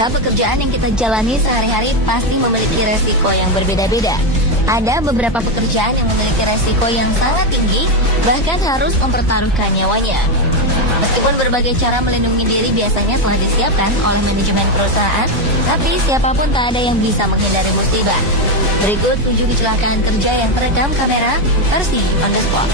Pemirsa, pekerjaan yang kita jalani sehari-hari pasti memiliki resiko yang berbeda-beda. Ada beberapa pekerjaan yang memiliki resiko yang sangat tinggi, bahkan harus mempertaruhkan nyawanya. Meskipun berbagai cara melindungi diri biasanya telah disiapkan oleh manajemen perusahaan, tapi siapapun tak ada yang bisa menghindari musibah. Berikut 7 kecelakaan kerja yang terekam kamera versi on the spot.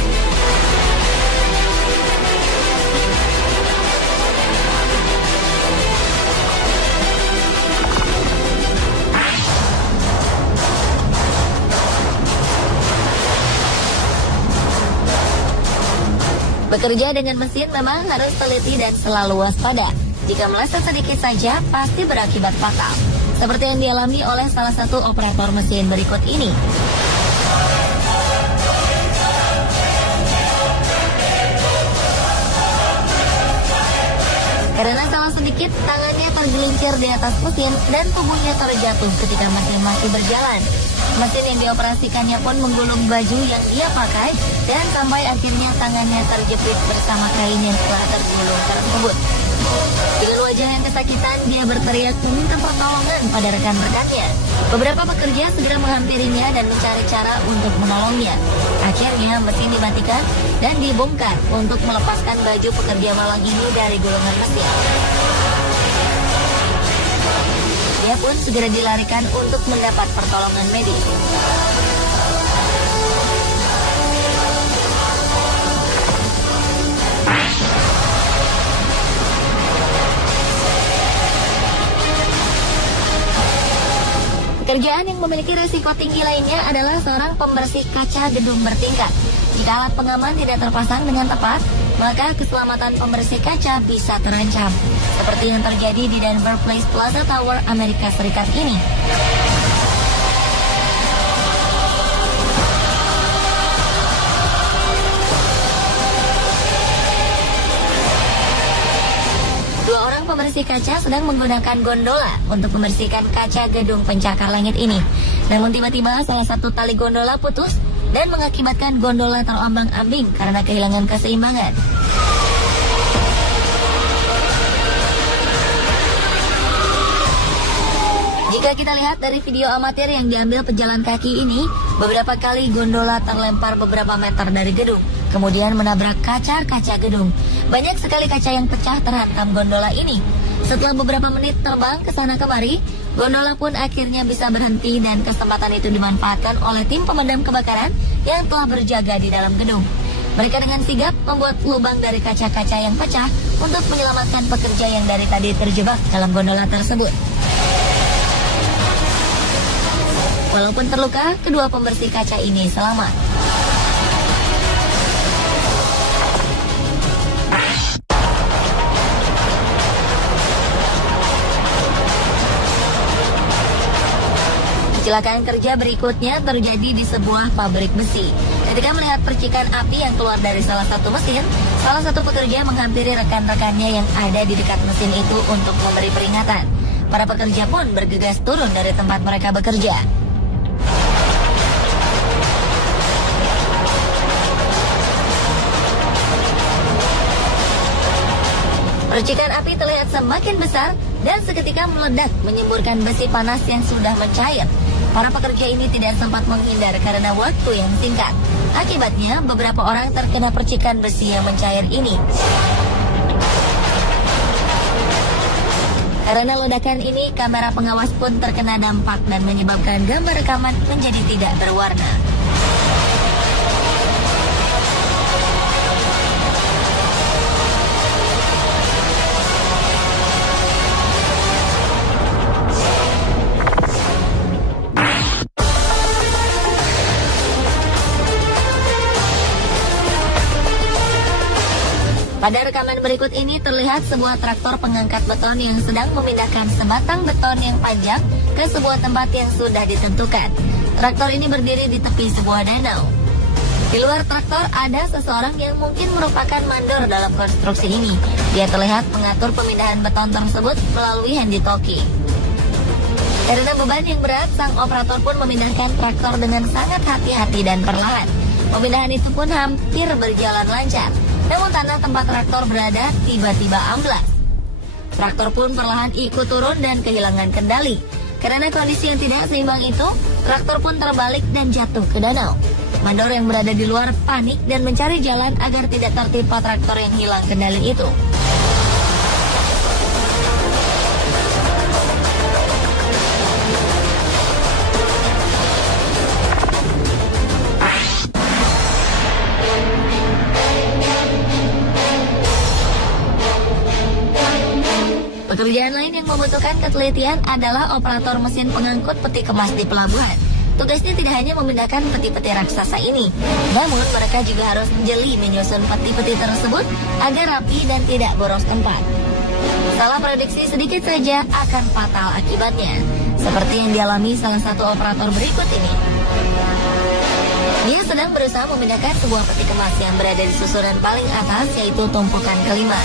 Bekerja dengan mesin memang harus teliti dan selalu waspada. Jika meleset sedikit saja, pasti berakibat fatal. Seperti yang dialami oleh salah satu operator mesin berikut ini. Karena salah sedikit, tangannya tergelincir di atas mesin dan tubuhnya terjatuh ketika mesin masih berjalan. Mesin yang dioperasikannya pun menggulung baju yang dia pakai dan sampai akhirnya tangannya terjepit bersama kain yang telah tergulung tersebut. Dengan wajah yang kesakitan, dia berteriak meminta pertolongan pada rekan-rekannya. Beberapa pekerja segera menghampirinya dan mencari cara untuk menolongnya. Akhirnya mesin dimatikan dan dibongkar untuk melepaskan baju pekerja malang ini dari gulungan mesin. Dia pun segera dilarikan untuk mendapat pertolongan medis. Pekerjaan yang memiliki resiko tinggi lainnya adalah seorang pembersih kaca gedung bertingkat. Jika alat pengaman tidak terpasang dengan tepat, maka keselamatan pembersih kaca bisa terancam. Seperti yang terjadi di Denver Place Plaza Tower, Amerika Serikat ini. Dua orang pembersih kaca sedang menggunakan gondola untuk membersihkan kaca gedung pencakar langit ini. Namun tiba-tiba salah satu tali gondola putus dan mengakibatkan gondola terombang-ambing karena kehilangan keseimbangan. Jika kita lihat dari video amatir yang diambil pejalan kaki ini, beberapa kali gondola terlempar beberapa meter dari gedung, kemudian menabrak kaca-kaca gedung. Banyak sekali kaca yang pecah terhantam gondola ini. Setelah beberapa menit terbang ke sana kemari, gondola pun akhirnya bisa berhenti dan kesempatan itu dimanfaatkan oleh tim pemadam kebakaran yang telah berjaga di dalam gedung. Mereka dengan sigap membuat lubang dari kaca-kaca yang pecah untuk menyelamatkan pekerja yang dari tadi terjebak dalam gondola tersebut. Walaupun terluka, kedua pembersih kaca ini selamat. Kecelakaan kerja berikutnya terjadi di sebuah pabrik besi. Ketika melihat percikan api yang keluar dari salah satu mesin, salah satu pekerja menghampiri rekan-rekannya yang ada di dekat mesin itu untuk memberi peringatan. Para pekerja pun bergegas turun dari tempat mereka bekerja. Percikan api terlihat semakin besar dan seketika meledak menyemburkan besi panas yang sudah mencair. Para pekerja ini tidak sempat menghindar karena waktu yang singkat. Akibatnya, beberapa orang terkena percikan besi yang mencair ini. Karena ledakan ini, kamera pengawas pun terkena dampak dan menyebabkan gambar rekaman menjadi tidak berwarna. Pada rekaman berikut ini terlihat sebuah traktor pengangkat beton yang sedang memindahkan sebatang beton yang panjang ke sebuah tempat yang sudah ditentukan. Traktor ini berdiri di tepi sebuah danau. Di luar traktor ada seseorang yang mungkin merupakan mandor dalam konstruksi ini. Dia terlihat mengatur pemindahan beton tersebut melalui handy-talkie. Karena beban yang berat, sang operator pun memindahkan traktor dengan sangat hati-hati dan perlahan. Pemindahan itu pun hampir berjalan lancar. Namun tanah tempat traktor berada tiba-tiba amblas. Traktor pun perlahan ikut turun dan kehilangan kendali. Karena kondisi yang tidak seimbang itu, traktor pun terbalik dan jatuh ke danau. Mandor yang berada di luar panik dan mencari jalan agar tidak tertimpa traktor yang hilang kendali itu. Pekerjaan lain yang membutuhkan ketelitian adalah operator mesin pengangkut peti kemas di pelabuhan. Tugasnya tidak hanya memindahkan peti-peti raksasa ini, namun mereka juga harus menjeli menyusun peti-peti tersebut agar rapi dan tidak boros tempat. Salah prediksi sedikit saja akan fatal akibatnya, seperti yang dialami salah satu operator berikut ini. Dia sedang berusaha memindahkan sebuah peti kemas yang berada di susunan paling atas, yaitu tumpukan kelima.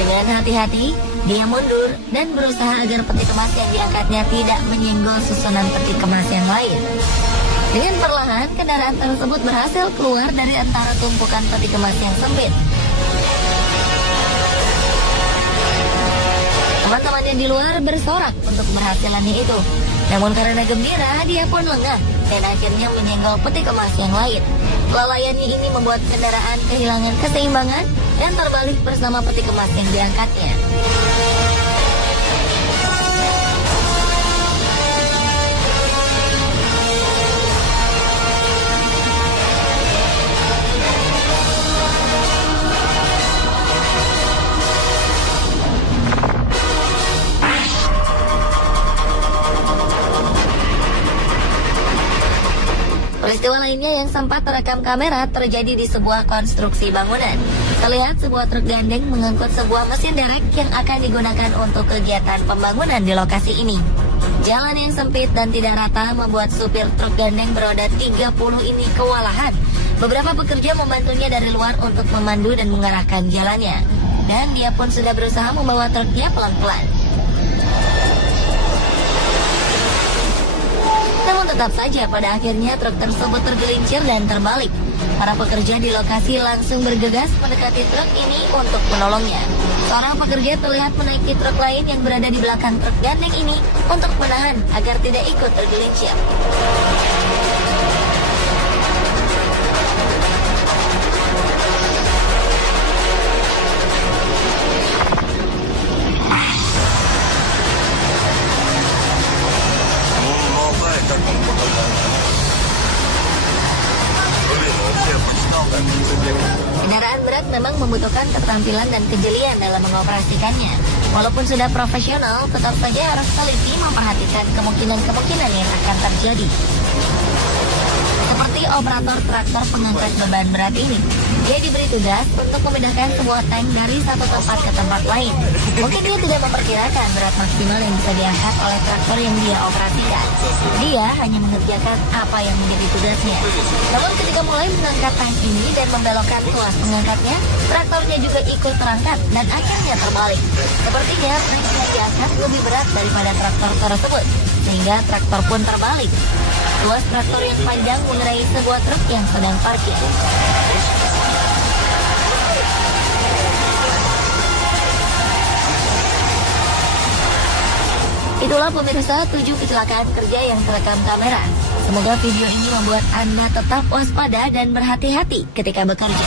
Dengan hati-hati, dia mundur dan berusaha agar peti kemas yang diangkatnya tidak menyenggol susunan peti kemas yang lain. Dengan perlahan, kendaraan tersebut berhasil keluar dari antara tumpukan peti kemas yang sempit. Teman-temannya di luar bersorak untuk keberhasilannya itu. Namun karena gembira, dia pun lengah dan akhirnya menyenggol peti kemas yang lain. Kelalaiannya ini membuat kendaraan kehilangan keseimbangan dan terbalik bersama peti kemas yang diangkatnya. Peristiwa lainnya yang sempat terekam kamera terjadi di sebuah konstruksi bangunan. Terlihat sebuah truk gandeng mengangkut sebuah mesin derek yang akan digunakan untuk kegiatan pembangunan di lokasi ini. Jalan yang sempit dan tidak rata membuat supir truk gandeng beroda 30 ini kewalahan. Beberapa pekerja membantunya dari luar untuk memandu dan mengarahkan jalannya. Dan dia pun sudah berusaha membawa truknya pelan-pelan. Namun tetap saja pada akhirnya truk tersebut tergelincir dan terbalik. Para pekerja di lokasi langsung bergegas mendekati truk ini untuk menolongnya. Seorang pekerja terlihat menaiki truk lain yang berada di belakang truk gandeng ini untuk menahan agar tidak ikut tergelincir. Kendaraan berat memang membutuhkan keterampilan dan kejelian dalam mengoperasikannya. Walaupun sudah profesional, tetap saja harus teliti memperhatikan kemungkinan-kemungkinan yang akan terjadi. Seperti operator traktor pengangkat beban berat ini. Dia diberi tugas untuk memindahkan sebuah tank dari satu tempat ke tempat lain. Mungkin dia tidak memperkirakan berat maksimal yang bisa diangkat oleh traktor yang dia operasikan. Dia hanya mengerjakan apa yang menjadi tugasnya. Namun ketika mulai mengangkat tank ini dan membelokkan tuas pengangkatnya, traktornya juga ikut terangkat dan akhirnya terbalik. Sepertinya tank yang diangkat lebih berat daripada traktor tersebut, sehingga traktor pun terbalik. Tuas traktor yang panjang mengenai sebuah truk yang sedang parkir. Itulah pemirsa 7 kecelakaan kerja yang terekam kamera. Semoga video ini membuat Anda tetap waspada dan berhati-hati ketika bekerja.